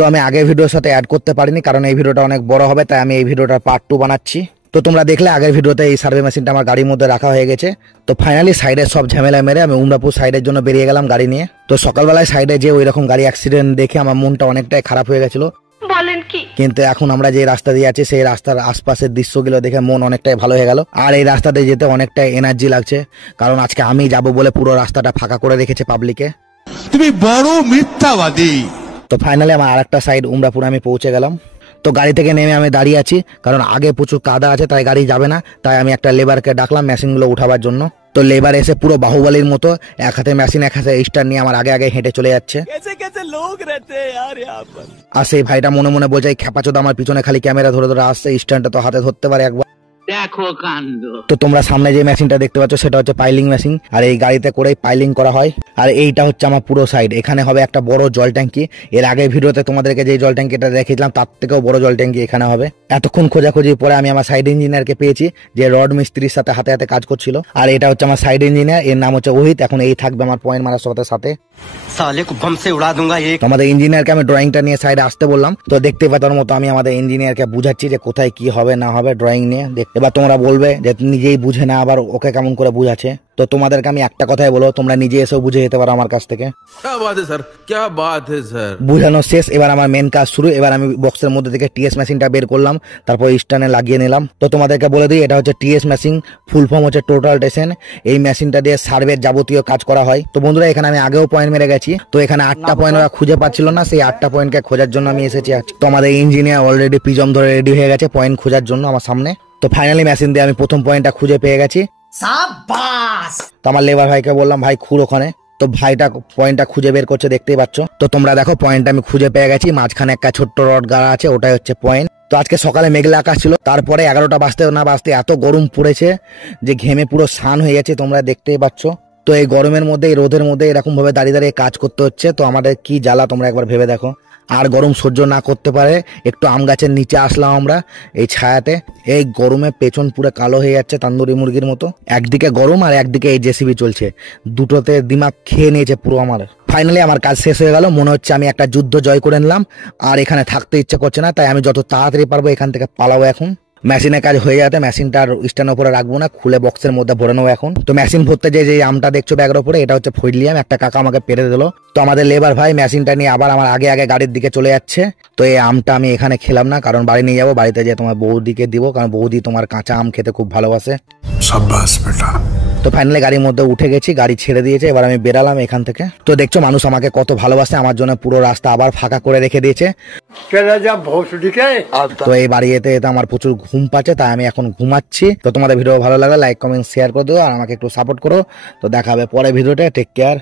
তো আমি আগের ভিডিওর সাথে অ্যাড করতে পারিনি, কারণ এই ভিডিওটা অনেক বড় হবে, তাই আমি এই ভিডিওটার পার্ট 2 বানাচ্ছি। তো তোমরা দেখলে আগের ভিডিওতে এই সার্ভে মেশিনটা আমার গাড়ির মধ্যে রাখা হয়ে গেছে। তো ফাইনালি সাইডের সব ঝামেলা মেরে আমি উমরাপুর সাইডের জন্য বেরিয়ে গেলাম গাড়ি নিয়ে। তো সকালবেলায় সাইডে যে ওই রকম গাড়ি অ্যাক্সিডেন্ট দেখে আমার মনটা অনেকটাই খারাপ হয়ে গেছিল। কিন্তু এখন আমরা যে রাস্তা দিয়ে আছি সেই রাস্তার আশপাশের দৃশ্যগুলো দেখে মন অনেকটাই ভালো হয়ে গেল। আর এই রাস্তাতে যেতে অনেকটাই এনার্জি লাগছে, কারণ আজকে আমি যাব বলে পুরো রাস্তাটা ফাঁকা করে রেখেছে পাবলিকে। তুমি বড় মিথ্যাবাদী। তো ফাইনালি আমার আরেকটা সাইড উমরাপুর আমি পৌঁছে গেলাম। তো গাড়ি থেকে নেমে আমি দাঁড়িয়ে আছি, কারণ আগে প্রচুর কাদা আছে, তাই গাড়ি যাবে না। তাই আমি একটা লেবারকে ডাকলাম মেশিনগুলো উঠাবার জন্য। তো লেবার এসে পুরো বাহুবলীর মতো এক হাতে মেশিন এক হাতে স্টার নিয়ে আমার আগে আগে হেঁটে চলে যাচ্ছে। আর সেই ভাইটা মনে মনে বলছে খেপাচোদা আমার পিছনে খালি ক্যামেরা ধরে ধরে আসছে, স্ট্যান্ডটা তো হাতে ধরতে পারে একবার। দেখো কাণ্ড। তো তোমরা সামনে যে মেশিনটা দেখতে পাচ্ছ সেটা হচ্ছে পাইলিং মেশিন, আর এই গাড়িতে করেই পাইলিং করা হয়। আর এইটা হচ্ছে আমার পুরো সাইড। এখানে হবে একটা বড় জল ট্যাঙ্কি। এর আগের ভিডিওতে তোমাদেরকে যে জল ট্যাঙ্কিটা দেখিয়েছিলাম তার থেকেও বড় জল ট্যাঙ্কি এখানে হবে। এতক্ষণ খোঁজাখুঁজির পরে আমি আমার সাইড ইঞ্জিনিয়ারকে পেয়েছি, যে রড মিস্ত্রির সাথে হাতে হাতে কাজ করছিল। আর এটা হচ্ছে আমার সাইড ইঞ্জিনিয়ার, এর নাম হচ্ছে ওহিত। এখন এই থাকবে আমার পয়েন্ট মারার সাথে সাথে। আমাদের ইঞ্জিনিয়ারকে আমি ড্রয়িংটা নিয়ে সাইডে আসতে বললাম। তো দেখতে পাতার মতো আমি আমাদের ইঞ্জিনিয়ারকে বুঝাচ্ছি যে কোথায় কি হবে না হবে ড্রয়িং নিয়ে। এবার তোমরা বলবে যে নিজেই বুঝে না, আবার ওকে কেমন করে বুঝাচ্ছে। তো তোমাদেরকে আমি একটা কথাই বলবো, তোমরা নিজে এসেও বুঝে যেতে পারো আমার কাছ থেকে। বুঝানো শেষ, এবার আমার মেন কাজ শুরু। এবার আমি বক্সের মধ্যে থেকে টিএস মেশিনটা বের করলাম, তারপর স্ট্যান্ডে লাগিয়ে নিলাম। তো তোমাদেরকে বলে দিই, এটা হচ্ছে টিএস মেশিন, ফুল ফর্ম হচ্ছে টোটাল টেশন। এই মেশিনটা দিয়ে সার্ভের যাবতীয় কাজ করা হয়। তো বন্ধুরা এখানে আমি আগেও পয়েন্ট মেরে গেছি। তো এখানে 8টা পয়েন্ট ওরা খুঁজে পাচ্ছিল না, সেই 8টা পয়েন্টকে খোঁজার জন্য আমি এসেছি। তো আমাদের ইঞ্জিনিয়ার অলরেডি পিজম ধরে রেডি হয়ে গেছে পয়েন্ট খোঁজার জন্য আমার সামনে। তো ফাইনালি মেশিন দিয়ে আমি প্রথম পয়েন্টটা খুঁজে পেয়ে গেছি। তো আমার লেবার ভাইকে বললাম, ভাই খুঁড় ওখানে। তো ভাইটা পয়েন্টটা খুঁজে বের করছে, দেখতেই পাচ্ছ। তো তোমরা দেখো পয়েন্টটা আমি খুঁজে পেয়ে গেছি। মাঝখানে একটা ছোট্ট রড গাড়া আছে, ওটাই হচ্ছে পয়েন্ট। তো আজকে সকালে মেঘলা আকাশ ছিল, তারপরে 11টা বাজতে না বাজতে এত গরম পড়েছে যে ঘেমে পুরো স্নান হয়ে গেছে, তোমরা দেখতেই পাচ্ছ। তো এই গরমের মধ্যে এই রোদের মধ্যে এরকম ভাবে দাঁড়িয়ে দাঁড়িয়ে কাজ করতে হচ্ছে। তো আমাদের কি জ্বালা তোমরা একবার ভেবে দেখো। আর গরম সহ্য না করতে পারে একটু আম গাছের নিচে আসলাম আমরা এই ছায়াতে। এই গরমে পেছন পুরো কালো হয়ে যাচ্ছে তান্দুরি মুরগির মতো। একদিকে গরম আর একদিকে এই জেসিবি চলছে, দুটোতে দিমাগ খেয়ে নিয়েছে পুরো আমার। ফাইনালি আমার কাজ শেষ হয়ে গেল, মনে হচ্ছে আমি একটা যুদ্ধ জয় করে নিলাম। আর এখানে থাকতে ইচ্ছে করছে না, তাই আমি যত তাড়াতাড়ি পারবো এখান থেকে পালাবো। এখন মেশিনের কাজ হয়ে যাতে মেশিনটা স্ট্যান্ডের উপরে রাখবো না, খুলে বক্সের মধ্যে ভরে নেবো এখন। তো মেশিন ভরতে যে আমটা দেখছো ব্যাগের উপরে, এটা হচ্ছে ফইলিয়াম, একটা কাকা আমাকে পেরে দিল। তো আমাদের লেবার ভাই মেশিনটা নিয়ে আবার আমার আগে আগে গাড়ির দিকে চলে যাচ্ছে। তো এই আমটা আমি এখানে খেলাম না, কারণ বাড়ি নিয়ে যাবো, বাড়িতে যেয়ে তোমার বৌদিকে দিব, কারণ বৌদি তোমার কাঁচা আম খেতে খুব ভালোবাসে। তো ফাইনালি গাড়ির মধ্যে উঠে গেছি, গাড়ি ছেড়ে দিয়েছে, এবার আমি বেরালাম এখান থেকে। তো দেখছো মানুষ আমাকে কত ভালোবাসে, আমার জন্য পুরো রাস্তা আবার ফাঁকা করে রেখে দিয়েছে। তো এই বাড়ি যেতে যেতে আমার প্রচুর ঘুম পাচ্ছে, তাই আমি এখন ঘুমাচ্ছি। তো তোমাদের ভিডিও ভালো লাগলে লাইক কমেন্ট শেয়ার করে দিও, আর আমাকে একটু সাপোর্ট করো। তো দেখা হবে পরে ভিডিওতে, টেক কেয়ার।